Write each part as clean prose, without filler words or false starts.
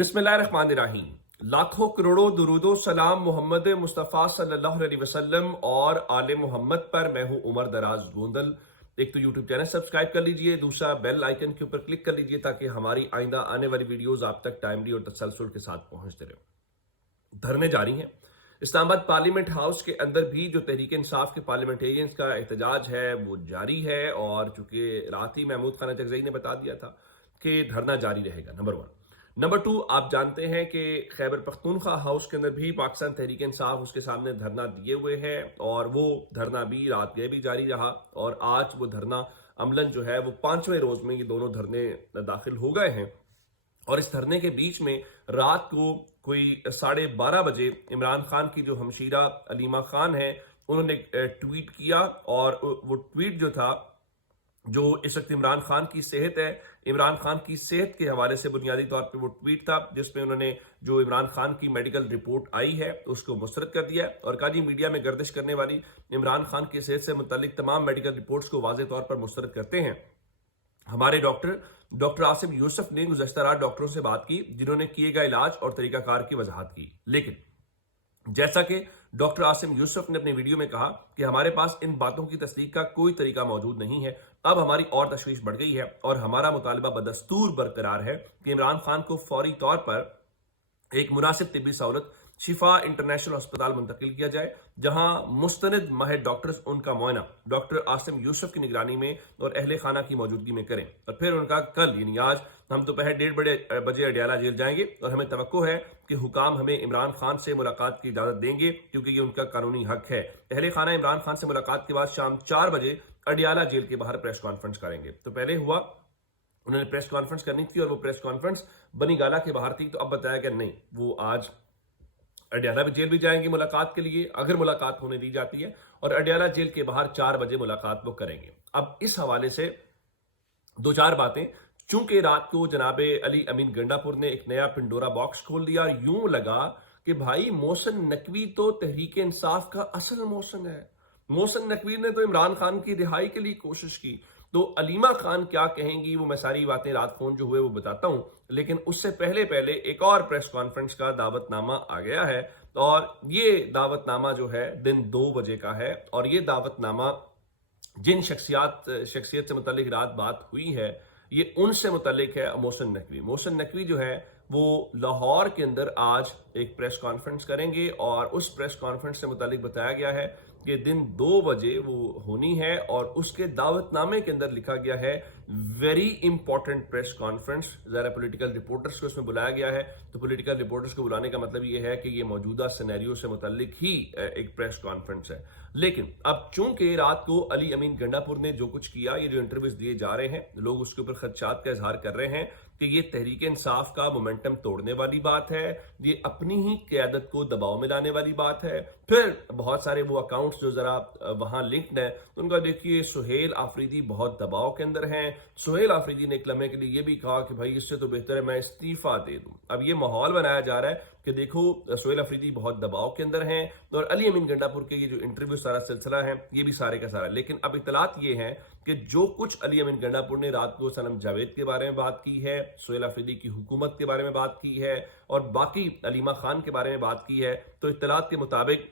बिस्मिल्लाहिर्रहमानिर्रहीम। लाखों करोड़ों दुरूदो सलाम मोहम्मद मुस्तफ़ा सल्लल्लाहु अलैहि वसल्लम और आले मोहम्मद पर। मैं हूं उमर दराज गोंदल। एक तो यूट्यूब चैनल सब्सक्राइब कर लीजिए, दूसरा बेल आइकन के ऊपर क्लिक कर लीजिए ताकि हमारी आइंदा आने वाली वीडियोस आप तक टाइमली और तसलसल के साथ पहुंचते रहे। धरने जारी हैं। इस्लामाबाद पार्लियामेंट हाउस के अंदर भी जो तहरीक इंसाफ के पार्लियामेंटेरियंस का एहतजाज है वो जारी है, और चूंकि रात ही महमूद खान तकज़ई ने बता दिया था कि धरना जारी रहेगा। नंबर 1। नंबर 2, आप जानते हैं कि खैबर पख्तूनख्वा हाउस के अंदर भी पाकिस्तान तहरीक इंसाफ उसके सामने धरना दिए हुए है, और वो धरना भी रात गए भी जारी रहा, और आज वो धरना अमलन जो है वो 5वें रोज में ये दोनों धरने दाखिल हो गए हैं। और इस धरने के बीच में रात को कोई 12:30 बजे इमरान खान की जो हमशीरा अलीमा खान है उन्होंने ट्वीट किया, और वो ट्वीट जो था, जो इस वक्त इमरान खान की सेहत है, इमरान खान की सेहत के हवाले से बुनियादी तौर पे वो ट्वीट था जिसमें उन्होंने जो इमरान खान की मेडिकल रिपोर्ट आई है उसको मुस्तरद कर दिया और कहा जी मीडिया में गर्दिश करने वाली इमरान खान की सेहत से मुतल्लिक तमाम मेडिकल रिपोर्ट्स को वाज़ेह तौर पर मुस्तरद करते हैं। हमारे डॉक्टर आसिम यूसुफ ने गुज़श्ता रात डॉक्टरों से बात की जिन्होंने किए गए इलाज और तरीकाकार की वजाहत की, लेकिन जैसा कि डॉक्टर आसिम यूसुफ ने अपनी वीडियो में कहा कि हमारे पास इन बातों की तस्दीक का कोई तरीका मौजूद नहीं है। अब हमारी और तशवीश बढ़ गई है और हमारा मुतालबा बदस्तूर बरकरार है कि इमरान खान को फौरी तौर पर एक मुनासिब तिब्बी सहूलत शिफा इंटरनेशनल अस्पताल मुंतकिल किया जाए, जहां मुस्तनद माहिर डॉक्टर्स उनका मुआयना डॉक्टर आसिम यूसुफ की निगरानी में और अहले खाना की मौजूदगी में करें। और फिर उनका कल यानी आज हम दोपहर 1:30 बजे अडियाला जेल जाएंगे और हमें तवक्को है कि हुकाम हमें इमरान खान से मुलाकात की इजाजत देंगे क्योंकि ये उनका कानूनी हक है। अहले खाना इमरान खान से मुलाकात के बाद शाम 4 बजे अडियाला जेल के बाहर प्रेस कॉन्फ्रेंस करेंगे। तो पहले हुआ उन्होंने प्रेस कॉन्फ्रेंस करनी थी और वो प्रेस कॉन्फ्रेंस बनी गाला के बाहर थी, तो अब बताया कि नहीं, वो आज अडियाला जेल भी जाएंगे मुलाकात के लिए अगर मुलाकात होने दी जाती है, और अडियाला जेल के बाहर 4 बजे मुलाकात वो करेंगे। अब इस हवाले से 2-4 बातें, चूंकि रात को जनाबे अली अमीन गंडापुर ने एक नया पिंडोरा बॉक्स खोल दिया, यूं लगा कि भाई मोहसिन नकवी तो तहरीक इंसाफ का असल मोहसिन है। मोहसिन नकवी ने तो इमरान खान की रिहाई के लिए कोशिश की, तो अलीमा खान क्या कहेंगी वो मैं सारी बातें रात फोन जो हुए वो बताता हूं, लेकिन उससे पहले पहले एक और प्रेस कॉन्फ्रेंस का दावतनामा आ गया है, और ये दावतनामा जो है दिन 2 बजे का है, और ये दावतनामा जिन शख्सियत से मुतल्लिक रात बात हुई है ये उनसे मुतल्लिक है। मोहसिन नकवी जो है वो लाहौर के अंदर आज एक प्रेस कॉन्फ्रेंस करेंगे, और उस प्रेस कॉन्फ्रेंस से मुतल्लिक बताया गया है कि दिन 2 बजे वो होनी है, और उसके दावतनामे के अंदर लिखा गया है वेरी इंपॉर्टेंट प्रेस कॉन्फ्रेंस। ज़रा पॉलिटिकल रिपोर्टर्स को इसमें बुलाया गया है, तो पॉलिटिकल रिपोर्टर्स को बुलाने का मतलब ये है कि ये मौजूदा सिनेरियो से मुतल्लिक ही एक प्रेस कॉन्फ्रेंस है। लेकिन अब चूंकि रात को अली अमीन गंडापुर ने जो कुछ किया, ये जो इंटरव्यूज दिए जा रहे हैं, लोग उसके ऊपर खदशात का इजहार कर रहे हैं कि ये तहरीक इंसाफ का मोमेंटम तोड़ने वाली बात है, ये अपनी ही क़यादत को दबाव में लाने वाली बात है। फिर बहुत सारे वो अकाउंट्स जो जरा वहां लिंक्ड हैं, तो उनका देखिए सुहेल आफरीदी बहुत दबाव के अंदर हैं। सुहेल आफरीदी ने एक लम्हे के लिए ये भी कहा कि भाई इससे तो बेहतर है मैं इस्तीफा दे दूं। अब ये माहौल बनाया जा रहा है कि देखो सुहेल अफरीदी बहुत दबाव के अंदर हैं, और अली अमीन गंडापुर के ये जो इंटरव्यू सारा सिलसिला है ये भी सारे का सारा। लेकिन अब इतलात ये है कि जो कुछ अली अमीन गंडापुर ने रात को सनम जावेद के बारे में बात की है, सुहेल अफरीदी की हुकूमत के बारे में बात की है, और बाकी अलीमा खान के बारे में बात की है, तो इतलात के मुताबिक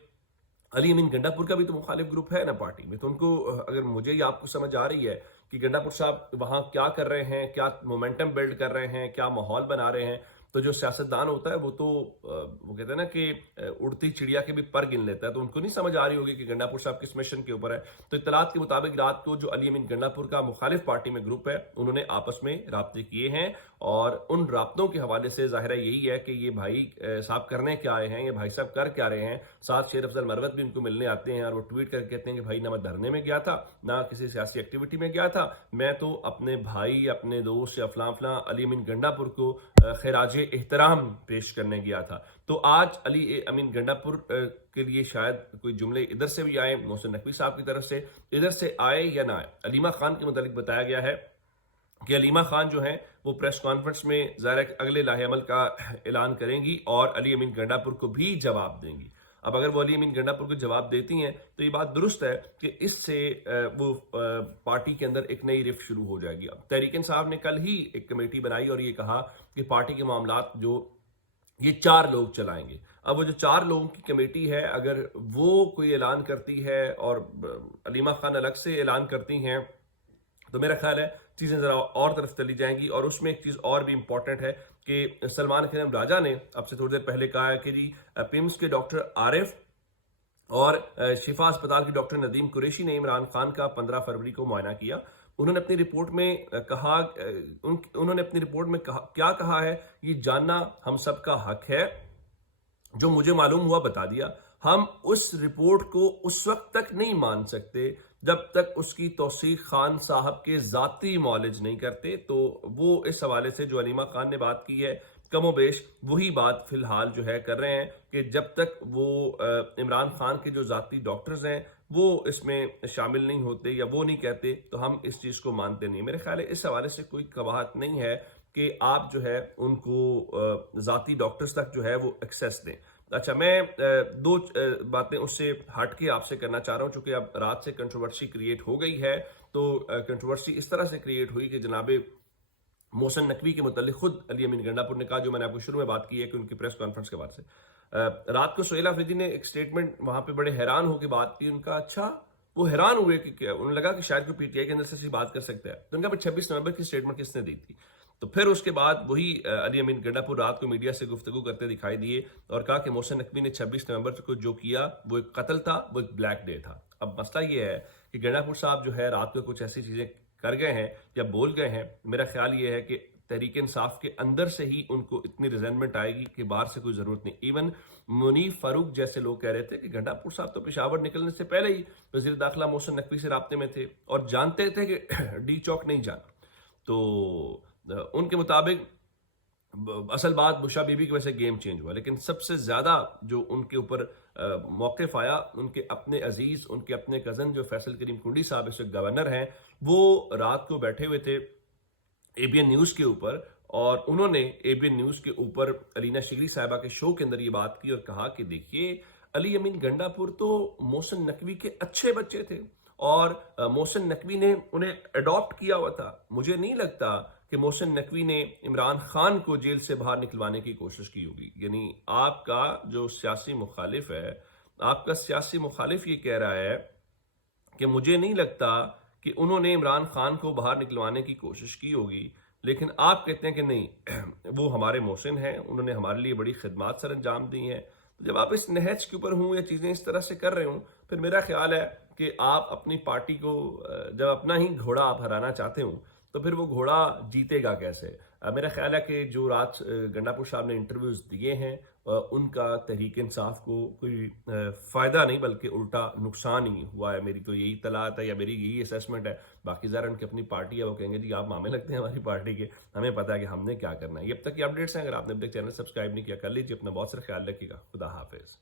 अली अमीन गंडापुर का भी तो मुखालिफ ग्रुप है ना पार्टी में, तो उनको अगर मुझे या आपको समझ आ रही है कि गंडापुर साहब वहां क्या कर रहे हैं, क्या मोमेंटम बिल्ड कर रहे हैं, क्या माहौल बना रहे हैं, तो जो सियासतदान होता है वो तो वो कहते हैं ना कि उड़ती चिड़िया के भी पर गिन लेता है, तो उनको नहीं समझ आ रही होगी कि गंडापुर साहब किस मिशन के ऊपर है। तो इत्तलात के मुताबिक रात को जो अली अमीन गंडापुर का मुखालिफ पार्टी में ग्रुप है उन्होंने आपस में राब्ते किए हैं, और उन राब्तों के हवाले से जाहिर है यही है कि ये भाई साहब करने क्या आए हैं, ये भाई साहब कर क्या रहे हैं। साथ शेर अफजल मरवत भी उनको मिलने आते हैं और वो ट्वीट करके कहते हैं कि भाई ना मैं धरने में गया था ना किसी सियासी एक्टिविटी में गया था, मैं तो अपने भाई अपने दोस्त या फलां फलां अली अमीन गंडापुर को खैराज एहतराम पेश करने गया था। तो आज अली अमीन गंडापुर के लिए शायद कोई जुमले इधर से भी आए, मोहसिन नकवी साहब की तरफ से, इधर से आए या ना आए। अलीमा खान के मुतालिक बताया गया है कि अलीमा खान जो है वो प्रेस कॉन्फ्रेंस में ज़ाहिर अगले लाहे अमल का ऐलान करेंगी और अली अमीन गंडापुर को भी जवाब देंगी। अब अगर वो अली अमीन गंडापुर को जवाब देती हैं तो ये बात दुरुस्त है कि इससे वो पार्टी के अंदर एक नई रिफ्ट शुरू हो जाएगी। अब तहरीक इंसाफ ने कल ही एक कमेटी बनाई और ये कहा कि पार्टी के मामलात जो یہ 4 لوگ چلائیں گے۔ اب وہ جو 4 لوگوں کی کمیٹی ہے، اگر وہ کوئی اعلان کرتی ہے اور علیمہ خان الگ سے اعلان کرتی ہیں تو میرا خیال ہے چیزیں ذرا اور طرف چلی جائیں گی۔ اور اس میں ایک چیز اور بھی امپورٹنٹ ہے کہ سلمان خان راجہ نے اب سے تھوڑی دیر پہلے کہا ہے کہ جی پیمز کے ڈاکٹر عارف اور شفا اسپتال کی ڈاکٹر ندیم قریشی نے عمران خان کا 15 فروری کو معائنہ کیا۔ انہوں نے اپنی رپورٹ میں کیا کہا ہے، یہ جاننا ہم سب کا حق ہے۔ جو مجھے معلوم ہوا بتا دیا۔ ہم اس رپورٹ کو اس وقت تک نہیں مان سکتے جب تک اس کی توثیق خان صاحب کے ذاتی معالج نہیں کرتے۔ تو وہ اس حوالے سے جو علیمہ خان نے بات کی ہے، کم و بیش وہی بات فی الحال جو ہے کر رہے ہیں کہ جب تک وہ عمران خان کے جو ذاتی ڈاکٹرز ہیں وہ اس میں شامل نہیں ہوتے یا وہ نہیں کہتے تو ہم اس چیز کو مانتے نہیں۔ میرے خیال ہے اس حوالے سے کوئی قباحت نہیں ہے کہ آپ جو ہے ان کو ذاتی ڈاکٹرز تک جو ہے وہ ایکسیس دیں۔ اچھا، میں دو باتیں اس سے ہٹ کے آپ سے کرنا چاہ رہا ہوں، چونکہ اب رات سے کنٹروورسی کریٹ ہو گئی ہے۔ تو کنٹروورسی اس طرح سے کریٹ ہوئی کہ جناب محسن نقوی کے متعلق خود علی امین گنڈا پور نے کہا، جو میں نے آپ کو شروع میں بات کی ہے کہ ان کی پریس کانفرنس کے بعد سے رات کو سہیل آفریدی نے ایک سٹیٹمنٹ وہاں پہ بڑے حیران ہو کے بات کی۔ ان کا اچھا وہ حیران ہوئے کہ انہیں لگا کہ شاید کوئی پی ٹی آئی کے اندر سے ایسی بات کر سکتا ہے۔ تو ان کا 26 نومبر کی سٹیٹمنٹ کس نے دی تھی؟ تو پھر اس کے بعد وہی علی امین گنڈا پور رات کو میڈیا سے گفتگو کرتے دکھائی دیے اور کہا کہ محسن نقوی نے 26 نومبر کو جو کیا وہ ایک قتل تھا، وہ ایک بلیک ڈے تھا۔ اب مسئلہ یہ ہے کہ گنڈا پور صاحب جو ہے رات کو کچھ ایسی چیزیں کر گئے ہیں یا بول گئے ہیں، میرا خیال یہ ہے کہ تحریک انصاف کے اندر سے ہی ان کو اتنی ریزنمنٹ آئے گی کہ باہر سے کوئی ضرورت نہیں۔ ایون منیف فاروق جیسے لوگ کہہ رہے تھے کہ گنڈا پور صاحب تو پشاور نکلنے سے پہلے ہی وزیر داخلہ محسن نقوی سے رابطے میں تھے اور جانتے تھے کہ ڈی چوک نہیں جانا۔ تو ان کے مطابق اصل بات بشا بی بی کی وجہ سے گیم چینج ہوا، لیکن سب سے زیادہ جو ان کے اوپر موقف آیا، ان کے اپنے عزیز، ان کے اپنے کزن جو فیصل کریم کنڈی صاحب اس وقت گورنر ہیں، وہ رات کو بیٹھے ہوئے تھے اے بی این نیوز کے اوپر اور انہوں نے اے بی این نیوز کے اوپر علینا شگری صاحبہ کے شو کے اندر یہ بات کی اور کہا کہ دیکھیے علی امین گنڈا پور تو محسن نقوی کے اچھے بچے تھے اور محسن نقوی نے انہیں اڈاپٹ کیا ہوا تھا۔ مجھے نہیں لگتا کہ محسن نقوی نے عمران خان کو جیل سے باہر نکلوانے کی کوشش کی ہوگی۔ یعنی آپ کا جو سیاسی مخالف ہے، آپ کا سیاسی مخالف یہ کہہ رہا ہے کہ مجھے نہیں لگتا کہ انہوں نے عمران خان کو باہر نکلوانے کی کوشش کی ہوگی، لیکن آپ کہتے ہیں کہ نہیں وہ ہمارے محسن ہیں، انہوں نے ہمارے لیے بڑی خدمات سر انجام دی ہیں۔ جب آپ اس نہج کے اوپر ہوں یا چیزیں اس طرح سے کر رہے ہوں، پھر میرا خیال ہے کہ آپ اپنی پارٹی کو جب اپنا ہی گھوڑا آپ ہرانا چاہتے ہوں تو پھر وہ گھوڑا جیتے گا کیسے؟ میرا خیال ہے کہ جو رات گنڈا پور صاحب نے انٹرویوز دیے ہیں ان کا تحریک انصاف کو کوئی فائدہ نہیں بلکہ الٹا نقصان ہی ہوا ہے۔ میری تو یہی اطلاعات ہے یا میری یہی اسیسمنٹ ہے۔ باقی ظاہر ان کی اپنی پارٹی ہے، وہ کہیں گے جی آپ مامے لگتے ہیں ہماری پارٹی کے، ہمیں پتہ ہے کہ ہم نے کیا کرنا ہے۔ یہ اب تک کی اپڈیٹس ہیں، اگر آپ نے اب تک چینل سبسکرائب نہیں کیا کر لیجیے۔ اپنا بہت سارا خیال رکھیے گا۔ خدا حافظ۔